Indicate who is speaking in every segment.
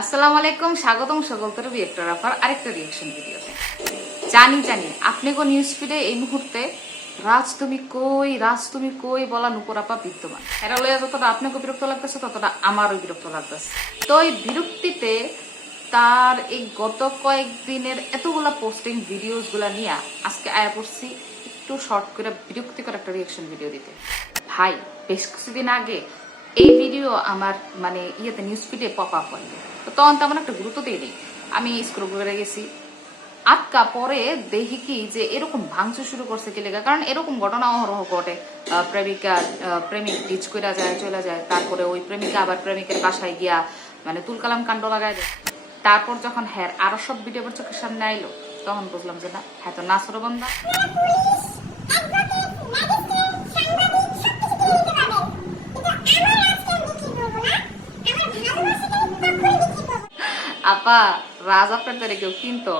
Speaker 1: আসসালামু আলাইকুম, স্বাগতম সকল তোর রিয়েক্টর আফার আরেকটা রিয়েকশন ভিডিওতে জানি জানি, আপনি কো নিউজ ফিডে এই মুহূর্তে রাজ তুমি কই, রাজ তুমি কই বলা নুপুর আপা বিদ্যমান। এরা লইয়া যতটা আপনাকে বিরক্ত লাগতেছে, ততটা আমারও বিরক্ত লাগতেছে। তো এই বিরক্তিতে তার এই গত কয়েকদিনের এতগুলা পোস্টিং ভিডিওসগুলা নিয়ে আজকে আয়া পড়ছি একটু শর্ট করে বিরক্তিকর একটা রিয়েকশন ভিডিও দিতে। ভাই, বেশ কিছুদিন আগে এই ভিডিও আমার মানে ইয়েতে নিউজ ফিডে পপ আপ হয় তো তখন তেমন একটা গুরুত্ব দিয়ে দিই আমি স্ক্রল করে গেছি। আটকা পরে দেখি কি যে এরকম ভাঙচুর শুরু করছে কি লেগা? কারণ এরকম ঘটনা অহরহ ঘটে। প্রেমিকা প্রেমিক ডিচ করে যায় চলে যায়। তারপরে ওই প্রেমিকা আবার প্রেমিকের বাসায় গিয়া মানে তুলকালাম কাণ্ড লাগায় দেয়। তারপর যখন হ্যার আরও সব ভিডিও চোখের সামনে আইলো, তখন বুঝলাম যে না হ্যাঁ তো নাসর আপা রাজ আপনার দ্বারা কেউ কিনতো?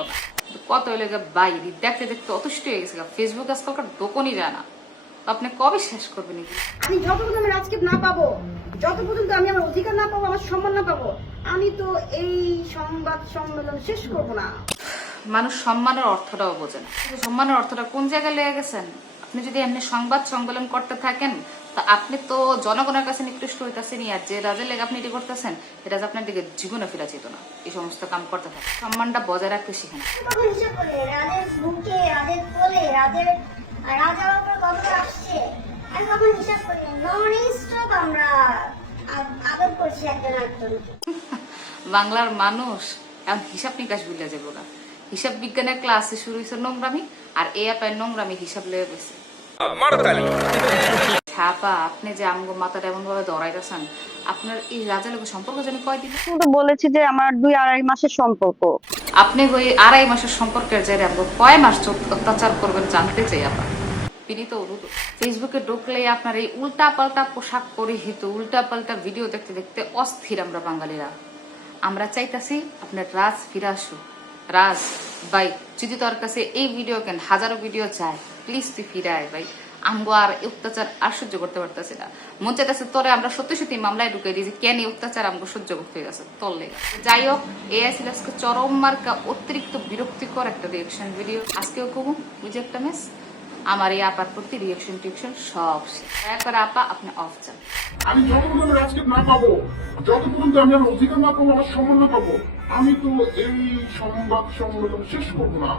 Speaker 1: কত হইলে বাইরে? দেখতে দেখতে অতুষ্ট হয়ে গেছে ফেসবুক আজকালকার দোকানই যায় না। আপনি কবে শেষ করবেন
Speaker 2: আমি যত পর্যন্ত আমি রাজকে না পাবো যত পর্যন্ত আমি আমার অধিকার না পাবো আমার সম্মান না পাবো আমি তো এই সংবাদ সম্মেলন শেষ করব না।
Speaker 1: মানুষ সম্মানের অর্থটাও বোঝে না। সম্মানের অর্থটা কোন জায়গায় লেগে গেছেন? আপনি যদি এমনি সংবাদ সংকলন করতে থাকেন তা আপনি তো জনগণের কাছে নিকৃষ্ট হইতেছেন আর যে রাজের লেগে আপনি এটি করতেছেন এটা যে আপনার দিকে জীবনে ফিরা যেত না। এই সমস্ত কাম করতে থাকে সম্মানটা বজায় রাখতে
Speaker 3: একজন একজনকে
Speaker 1: বাংলার মানুষ এখন হিসাব নিকাশ বুঝলে যাব না হিসাব বিজ্ঞানের ক্লাসে শুরু হয়েছে নোংরামি আর এ অ্যাপের নোংরামি হিসাব লেগে গেছে। ছাপা আপনি যে আমগো মাথাটা এমন ভাবে দৌড়াইতেছেন আপনার এই রাজা লোকের সম্পর্ক জানি কয়দিন
Speaker 4: কিন্তু বলেছি যে আমার দুই আড়াই মাসের সম্পর্ক।
Speaker 1: আপনি ওই আড়াই মাসের সম্পর্কের আমগো কয় মাস অত্যাচার করবেন জানতে চাই আপনার বিনীত অনুরোধ ফেসবুকে ঢুকলে আপনার এই উল্টা পাল্টা পোশাক পরিহিত উল্টা পাল্টা ভিডিও দেখতে দেখতে অস্থির আমরা বাঙালিরা। আমরা চাইতাছি আপনার রাজ ফিরে আসুক। রাজ। ভাই, যদি তোর কাছে এই ভিডিও কেন হাজারো ভিডিও চায় প্লিজ তুই ফিরে আয় ভাই। আমগো আর অত্যাচার আর সহ্য করতে পারতেছি না। মন চাইতেছে তোরে আমরা সত্যি সত্যি মামলায় ঢুকে দিয়েছি, কেন এই অত্যাচার আমগো সহ্য করতে গেছে তোর লেগে। যাই হোক এ আসলে আজকে চরম মার্কা অতিরিক্ত বিরক্তিকর একটা রিয়েকশন ভিডিও আজকেও কবু বুঝে একটা মেস আমার এই আপার প্রতি রিয়েকশন টিকশন সব দয়া করে আপা আপনি অফ যান।
Speaker 5: আমি যতক্ষণ আজকে রাজকে না পাবো যতক্ষণ আমি আমার অধিকার না পাবো আমার সম্মান না পাবো আমি তো এই সংবাদ সম্মেলন শেষ করব না।